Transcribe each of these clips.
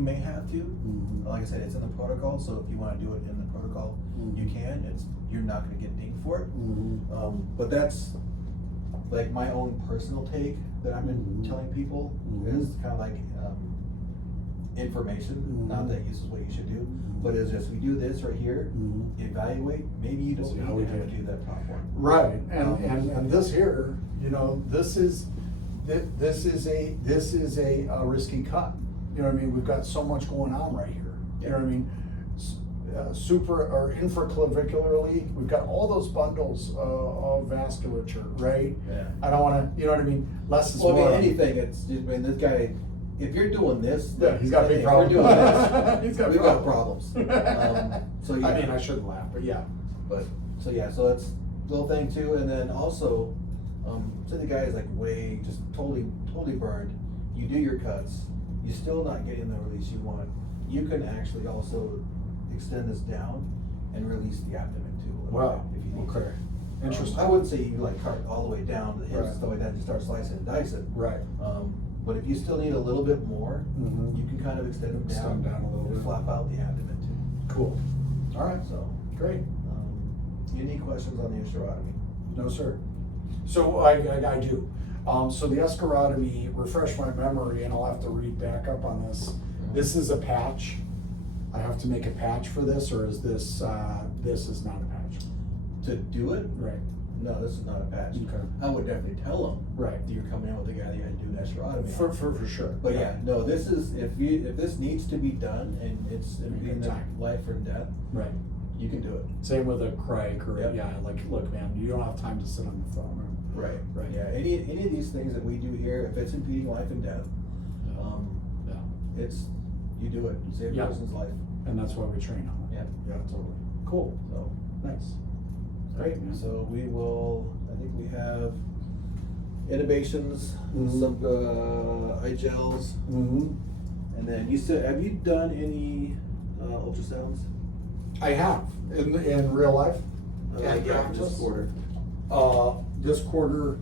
You may have to. Like I said, it's in the protocol, so if you want to do it in the protocol, you can. You're not going to get dinged for it. But that's like my own personal take that I've been telling people is kind of like information. Not that this is what you should do, but is just we do this right here, evaluate. Maybe you don't need to have to do that top one. Right, and this here, you know, this is a risky cut. You know what I mean? We've got so much going on right here. You know what I mean? Super or infraclavicularly, we've got all those bundles of vasculature, right? Yeah. I don't want to, you know what I mean? Less is Well, more. I mean, anything. It's just, I mean, this guy. If you're doing this, Yeah, he's got big if we're doing problems. this, we've got problems. So yeah. I mean, I shouldn't laugh, but yeah. But so yeah, so that's a little thing too, and then also, say the guy is like way just totally burned. You do your cuts, you're still not getting the release you want. You can actually also extend this down and release the abdomen too. A little Wow. bit if you need Okay. to. Interesting. I wouldn't say you like cut all the way down to the hips Right. and stuff like that. And start slicing and dicing. Right. But if you still need a little bit more, Mhm. you can kind of extend them down, Extend down a little and bit. flap out the abdomen too. Cool. All right. So, Great. any questions on the hysterotomy? No, sir. So I do. So the escharotomy, refresh my memory, and I'll have to read back up on this. This is a patch. I have to make a patch for this, or is this this is not a patch? To do it? Right. No, this is not a patch. Okay. I would definitely tell them Right. that you're coming in with the guy that you had to do an hysterotomy. For sure. But yeah, no, this is if this needs to be done and it's in time. life or death, Right. you can do it. Same with a Craig or Yep. yeah, like look, man, you don't have time to sit on the phone. Right. Right. Yeah. Any of these things that we do here, if it's impeding life and death, Yeah. it's you do it. You save a Yeah. person's life. And that's why we train on it. Yeah. Yeah, totally. Cool. So Nice. great. man. So we will. I think we have intubations, some eye gels, and then you said, have you done any ultrasounds? I have in real life. And Yeah, practice. this quarter. This quarter,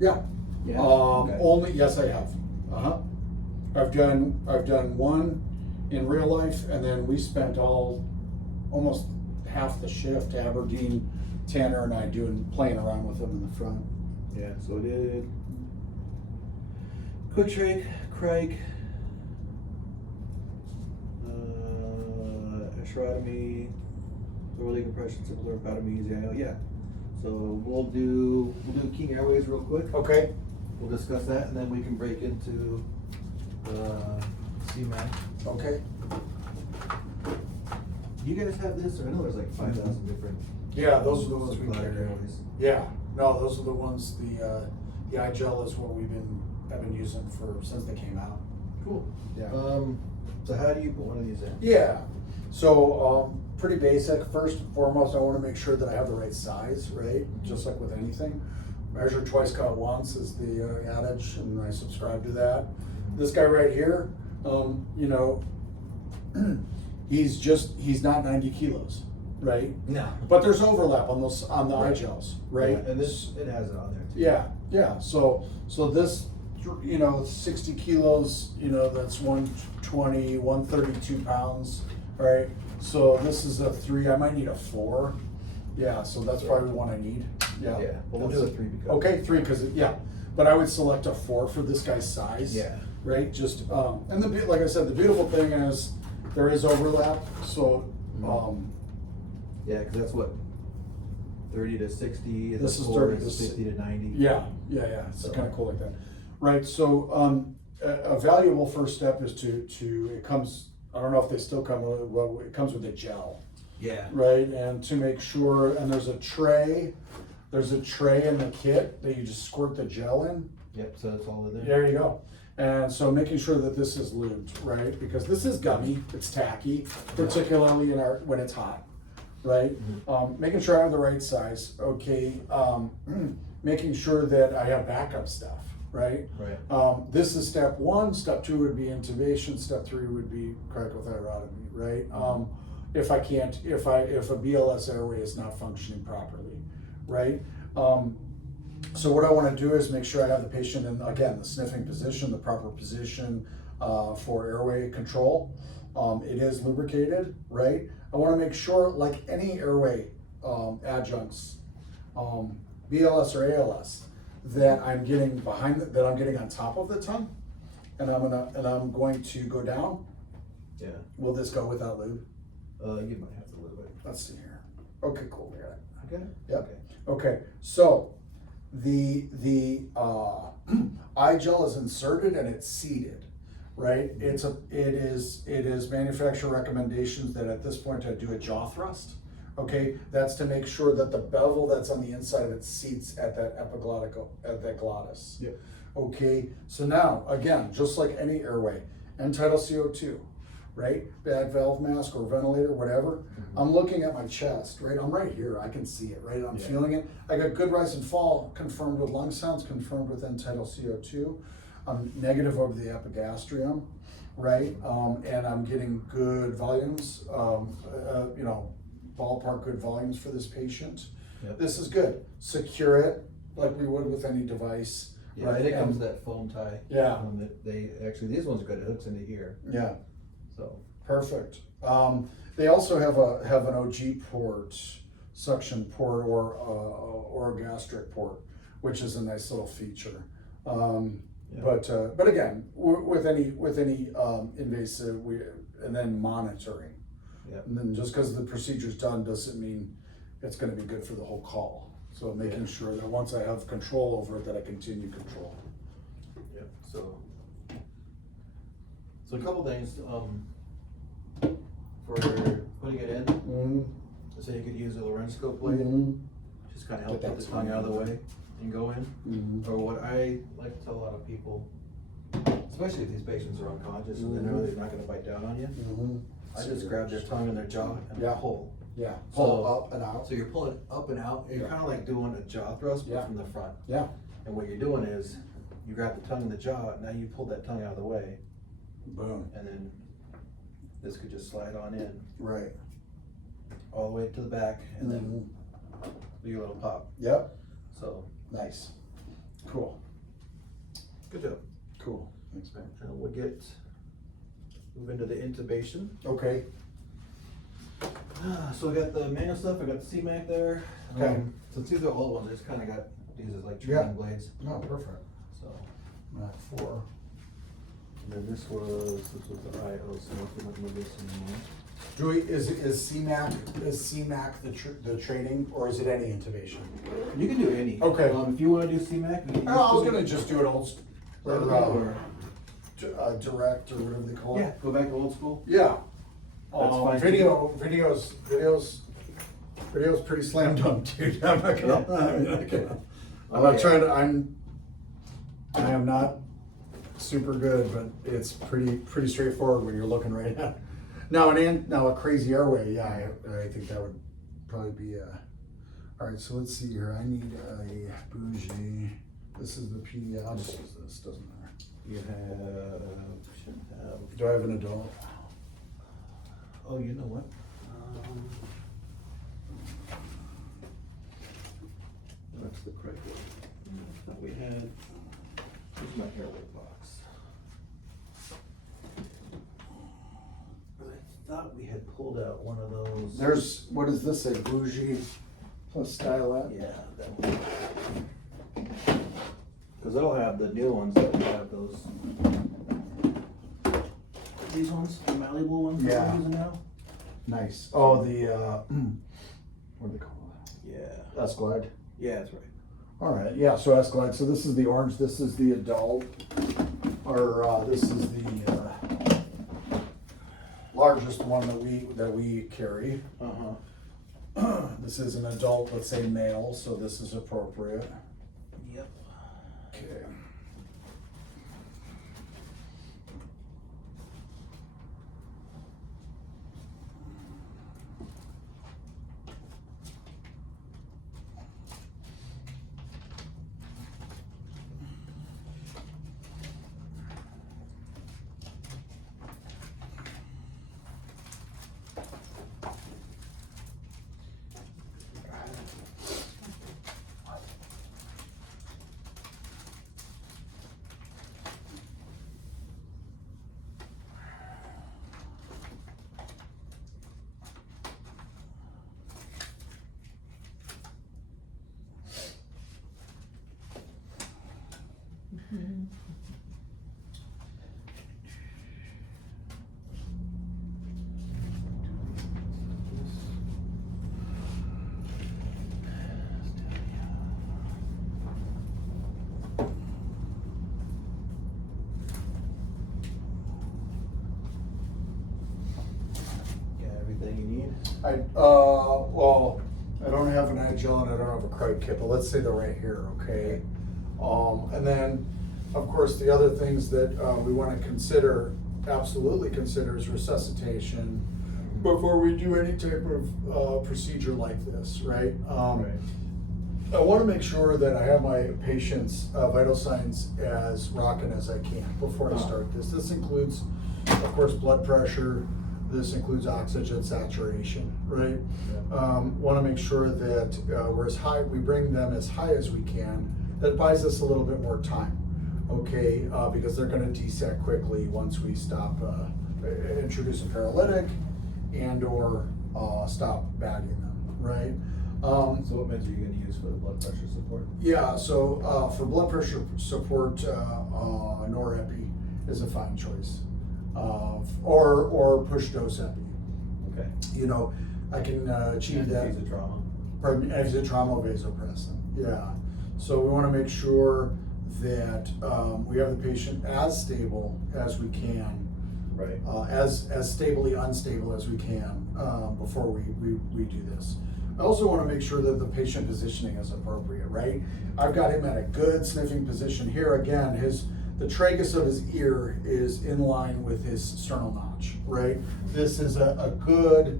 yeah. Yeah. Okay. Only yes, I have. I've done one in real life, and then we spent almost half the shift, Aberdeen, Tanner, and I playing around with them in the front. Yeah. So I did quick shake, Craig, hysterotomy, lower leg compression, simple lymphotomies. Yeah. So we'll do King Airways real quick. Okay. We'll discuss that, and then we can break into CMAC. Okay. You guys have this? Or I know there's like 5,000 different. Yeah, those are the ones we supplier carry. airways. Yeah. No, those are the ones. The eye gel is what I've been using since they came out. Cool. Yeah. So how do you put one of these in? Yeah. So pretty basic. First and foremost, I want to make sure that I have the right size, right? Just like with anything. Measure twice, cut once is the adage, and I subscribe to that. This guy right here, you know, he's not 90 kilos, right? No. But there's overlap on the eye Right. gels, right? Yeah, and it has it on there too. Yeah. So this, you know, 60 kilos, you know, that's 120, 132 pounds, right? So this is a 3. I might need a 4. Yeah. So that's probably one I need. Yeah. Yeah. Well, we'll do a 3 because. Okay, 3 because yeah, but I would select a 4 for this guy's size. Yeah. Right. Just and like I said, the beautiful thing is there is overlap. So Yeah, because that's what 30 to 60. And This the is 4 30 to 50 to 90. yeah. It's So- kind of cool like that. Right. So a valuable first step is to it comes. I don't know if they still come with it comes with a gel. Yeah. Right, and to make sure, and there's a tray in the kit that you just squirt the gel in. Yep. So that's all in there. There you go. And so making sure that this is lubed, right? Because this is gummy, it's tacky, particularly when it's hot, right? Making sure I have the right size, okay. Making sure that I have backup stuff, right? Right. This is step 1. Step 2 would be intubation. Step 3 would be cricothyrotomy, right? If a BLS airway is not functioning properly, right? So what I want to do is make sure I have the patient in, again, the sniffing position, the proper position, for airway control. It is lubricated, right? I wanna make sure, like any airway, adjuncts, BLS or ALS, that I'm getting that I'm getting on top of the tongue, and I'm going to go down. Yeah. Will this go without lube? You might have to lube it. Let's see here. Okay, cool, we got it. Okay. Yep. Okay. Okay, so the eye gel is inserted and it's seated, right? It is manufacturer recommendations that at this point I do a jaw thrust. Okay, that's to make sure that the bevel that's on the inside of it seats at that at that glottis. Yep. Okay, so now again, just like any airway, end-tidal CO2, right? Bad valve mask or ventilator, whatever. I'm looking at my chest, right? I'm right here. I can see it, right? I'm feeling it. I got good rise and fall confirmed with lung sounds, confirmed with end-tidal CO2. I'm negative over the epigastrium, right? And I'm getting good volumes, ballpark good volumes for this patient. Yep. This is good. Secure it like we would with any device. Yeah, right? it comes with that foam tie. Yeah. They actually, these ones are good. It hooks into here. Yeah. So. Perfect. They also have an OG port, suction port, or a gastric port, which is a nice little feature. But again, with any invasive, and then monitoring. Yeah. And then just because the procedure's done doesn't mean it's going to be good for the whole call. So making sure that once I have control over it, that I continue control. Yeah. So a couple things. For putting it in, so you could use a laryngoscope blade, just kind of help get the tongue out of the way and go in. Or what I like to tell a lot of people, especially if these patients are unconscious and they know they're not going to bite down on you, I just grab their tongue and their jaw and pull. Yeah, pull up and out. So you're pulling up and out. You're kind of like doing a jaw thrust, but from the front. Yeah. And what you're doing is you grab the tongue and the jaw. Now you pull that tongue out of the way. Boom. And then this could just slide on in. Right. All the way to the back, and then do your little pop. Yep. So nice. Cool. Good job. Cool. Thanks, man. Now we'll move into the intubation. Okay. So I got the manual stuff. I got the CMAC there. Okay. Since these are old ones, I just kind of got these as like training blades. No, perfect. So Mac 4. and then this was the IO. So I'm not gonna do this anymore. Is CMAC the training, or is it any intubation? You can do any. Okay. If you want to do CMAC, you can I was gonna just do it or direct or whatever they call it. yeah, go back to old school. Yeah. That's fine. Video's pretty slam dunk, dude. I'm not gonna. I'm not trying to. I am not super good, but it's pretty straightforward when you're looking right at. Now a crazy airway. Yeah, I think that would probably be. All right, so let's see here. I need a bougie. This is the PD. I'll just use this. Doesn't matter. You should have. Do I have an adult? Oh, you know what? That's the correct one. I thought we had. Here's my airway box. I thought we had pulled out one of those. There's, what does this say? Bougie plus stylet? Yeah, that one. Because they'll have the new ones that have those. These ones, the malleable ones that we're using now. Nice. Oh, the what do they call it? Yeah. Escalade. Yeah, that's right. All right. Yeah. So Escalade. So this is the orange. This is the adult, or this is the largest one that we carry. This is an adult, let's say male. So this is appropriate. Yep. Okay. that you need? Well, I don't have an Agile and I don't have a Cripe kit, but let's say they're right here, okay? And then, of course, the other things that we want to consider, absolutely consider, is resuscitation before we do any type of procedure like this, right? Right. I want to make sure that I have my patient's vital signs as rocking as I can before I start this. This includes, of course, blood pressure. This includes oxygen saturation, right? Yeah. Want to make sure that we're as high, we bring them as high as we can. That buys us a little bit more time, okay? Because they're going to desat quickly once we stop, introduce a paralytic and/or stop bagging them, right? So what meds are you gonna use for the blood pressure support? Yeah, so for blood pressure support, norepi is a fine choice, or push dose epi. Okay. You know, I can achieve that. Use a trauma. Pardon me, azithromycin vasopressin. Yeah. So we want to make sure that we have the patient as stable as we can, Right. as stably unstable as we can before we do this. I also want to make sure that the patient positioning is appropriate, right? I've got him at a good sniffing position here. Again, the tragus of his ear is in line with his sternal notch, right? This is a good